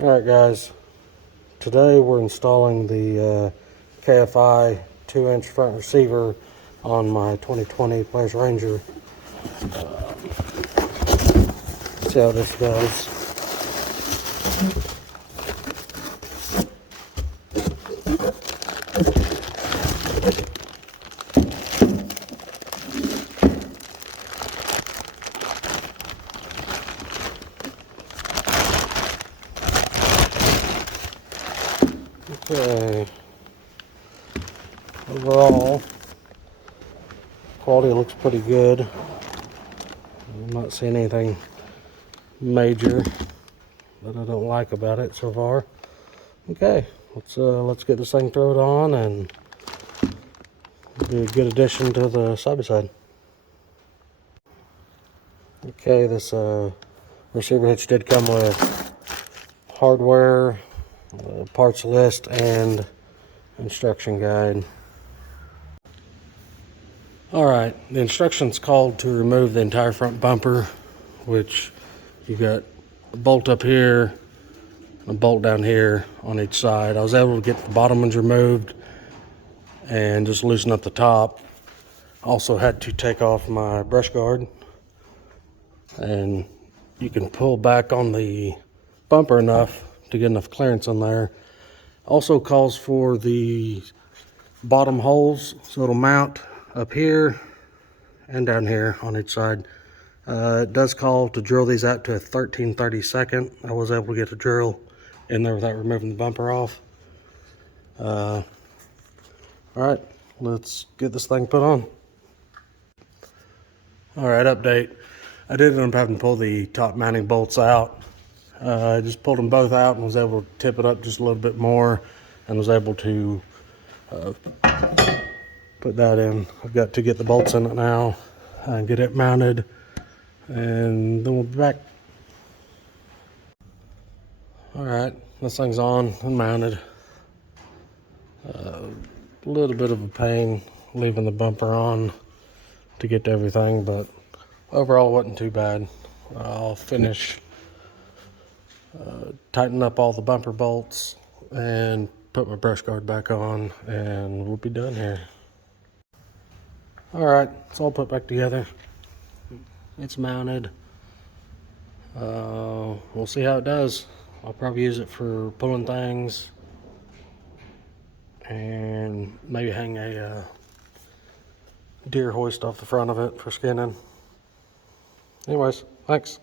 Alright guys, today we're installing the KFI 2-inch front receiver on my 2020 Polaris Ranger. See how this goes. Okay, overall, quality looks pretty good. I'm not seeing anything major that I don't like about it so far. Okay, let's get this thing thrown on and be a good addition to the side-by-side. Okay, this receiver hitch did come with hardware, parts list, and instruction guide. Alright, the instructions called to remove the entire front bumper, which you got a bolt up here, a bolt down here on each side. I was able to get the bottom ones removed and just loosen up the top. Also had to take off my brush guard, and you can pull back on the bumper enough to get enough clearance on there. Also calls for the bottom holes, so it'll mount up here and down here on each side. It does call to drill these out to a 13/32. I was able to get a drill in there without removing the bumper off. All right, let's get this thing put on. All right, update. I did end up having to pull the top mounting bolts out. I just pulled them both out and was able to tip it up just a little bit more and was able to put that in. I've got to get the bolts in it now and get it mounted, and then we'll be back. All right, this thing's on and mounted. A little bit of a pain leaving the bumper on to get to everything, but overall wasn't too bad. I'll finish tighten up all the bumper bolts and put my brush guard back on, and we'll be done here. All right, it's all put back together. It's mounted. We'll see how it does. I'll probably use it for pulling things and maybe hang a deer hoist off the front of it for skinning. Anyways, thanks.